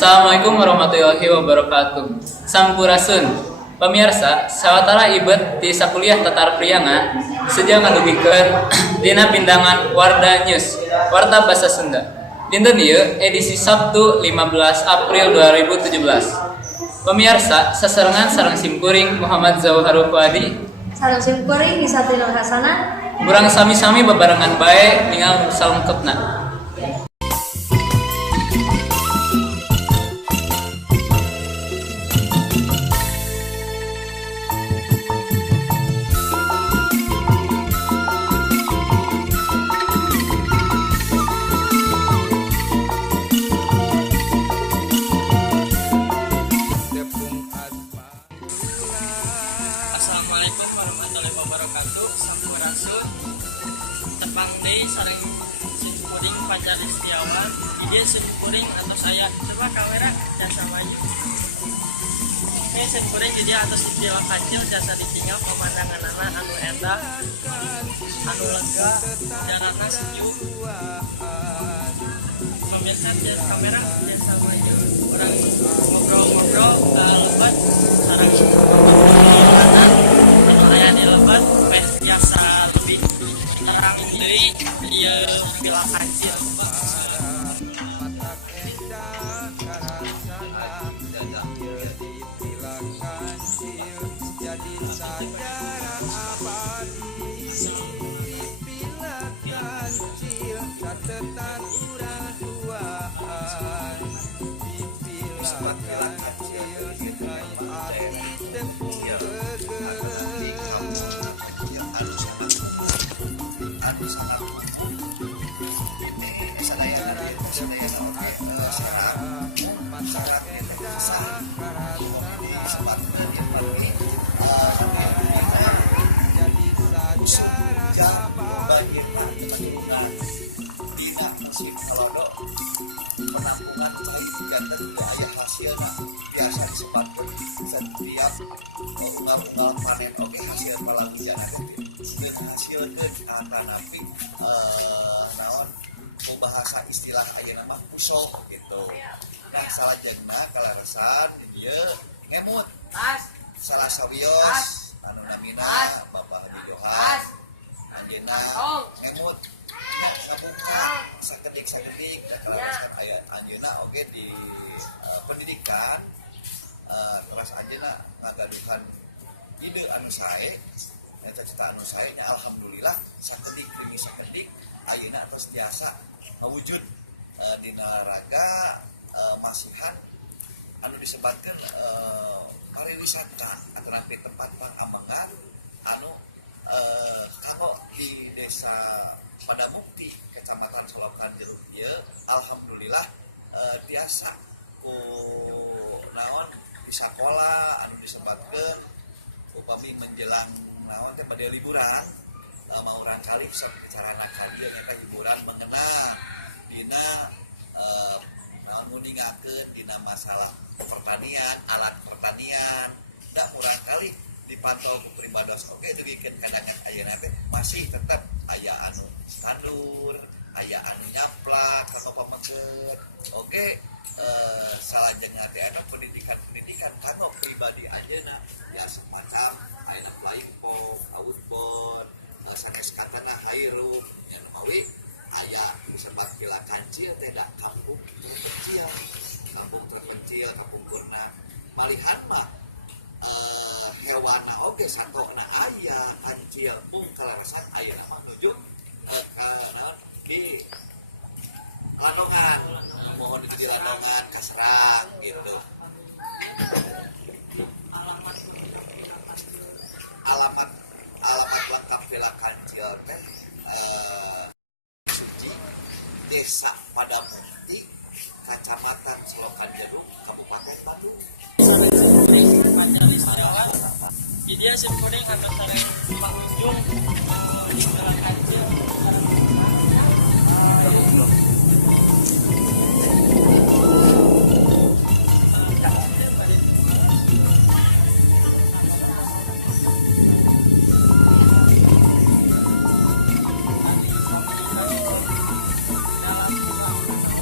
Assalamualaikum warahmatullahi wabarakatuh. Sampurasun. Pemirsa, sawatara ibet di sakuliah Tatar Prianga sedia ngadugikeun dina pindangan Warda News, Warta Basa Sunda. Dinten ieu edisi Sabtu 15 April 2017. Pemirsa, sasarengan sareng simkuring Muhammad Zawharul Fuadi. Sareng simkuring di Satinul Hasanah. Urang sami-sami bebarengan bae ningal salungkepna. Assalamualaikum warahmatullahi wabarakatuh. Sampurasun. Tepang deui sareng simkuring Fajar Setiawan. Di dia simkuring atau saya. Coba kamera jasa maju. Oke, simkuring di dia atas istilah kancil jasa ditinggal pemandangan anu endah, anu lega, udarana sejuk. Pemirsa kamera jasa maju, orang ngobrol-ngobrol ke lebat sareng bapak pengelolana anu aya di lebat meh biasa lebih terang deui ieu Villa Kancil. Pak, salaku pengelola Villa Kancil. Haji Dadah Mulyadi. Pak, jadi abdi teh bade kumaros Pak. Asal mulana Villa Kancil ieu di mana? Lagi disebut Villa Kancil. Disebut Villa Kancil itu dia memang daerah terpencil atau nanti kampung terpencil anu sangat kumuh ini sadayana ieu teh sadayana oge serang mung serang ieu teh sah upami disebatkeun ieu margi nanti dina kusum hujan banjirna teu katulungan dina musim halodo penampungan cai janten teu aya hasilna biasa disebatkeun setiap unggal-unggal panen oge hasil palawijana teh deung hasilkeun atanapi naon ku bahasa istilah ayeuna mah puso gitu. Nah salajengna kalaresan di dieu ngemut salah sawios anu namina Bapak Haji Johan anjeunna ngemut nya ngabuka sakedik da kalaresan aya anjeunna oge di pendidikan terus anjeunna ngagaduhan ide anu sae eta cita anu sae nya alhamdulillah sakedik demi sakedik ayeuna tos tiasa ngawujud dina raga masihan anu disebatkeun pariwisata atau napi tempat pangamengan anu kanggo di desa Padamukti Kecamatan Solokan Jeruk ieu alhamdulillah tiasa ku naon di sakola anu disebatkeun upami menjelang naon teh bade liburan mau urang-kali sok carana ka dieu nyata hiburan mengenal dina naon nguningakeun dina masalah pertanian, alat pertanian da murang-kali dipantau ku pribados oge dugikeun kadangan ayeuna teh masih tetap aya anu tandur, aya anu nyaplak kanggo pamengkeun oge salajengna teh eta pendidikan kanggo pribadi anjeunna ya semacam ayeuna flying fox, outbound, sanes katana highroom nya mawi aya disebat Villa Kancil teh da kampung terpencil kampung kurna malihan mah hewana oge satona aya kancil mung kalarasan ayeuna mah nuju ka naon di Landongan, mohon itu di Landongan, Kaserang gitu. Alamat lengkap Villa Kancil. Alamat lengkap Villa Kancil teh Suci, Desa Padamukti, Kecamatan Solokan Jeruk, Kabupaten Bandung. Sareng simkuring Fajar Setiawan. Di dia simkuring atau sareng pengunjung di Villa Kancil sareng Yogi. dalam undang-undang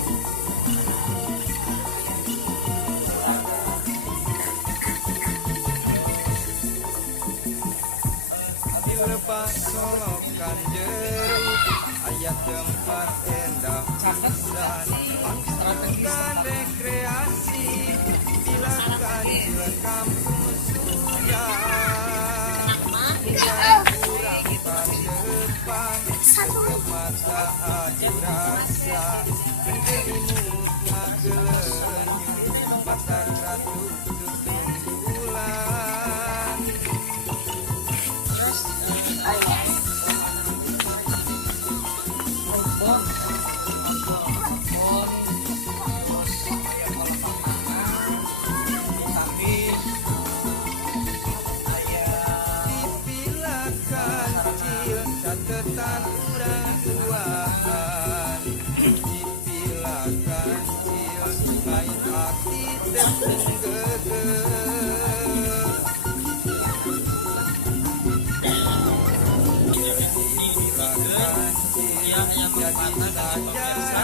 Abi baru naos nah buat milih rekreasi di tempat alasannya caket sih strategis tempatnya penasaran oke. Kenapa gitu gitu fasilitasnya. saran macet Macet di jalan. terus atas sabara kali teh dongkap ke ieu Sembean. terus nawae wahana anu menarik di kita outbound terus aya kolam renang ditambi aya sarana anak-anak ya fasilitasnya lengkap deh teh sarana silakan lah didugikan kemudian aya manfaatna kangge pamirsa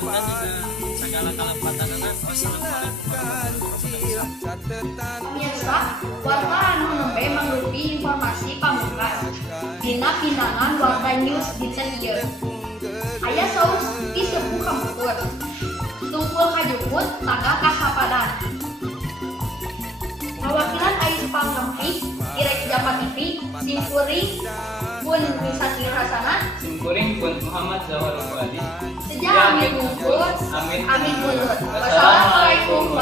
punten dina sagala kalempatanana. Wassalamualaikum warahmatullahi wabarakatuh. Pemirsa, warta anu nembe mangrupi informasi pamungkas dina pindangan Warta News dinten ieu. Aya saus ti sepuh kamukut. Tungkul kajukut tangga kasapadan. Perwakilan Ais Pangempi, Direk Japan TV, Simkuring, Pun Misakir Hasana, Simkuring pun Muhammad Zawar Wadi. Sejarah Amin Mundur, Amin Mundur. Wassalamualaikum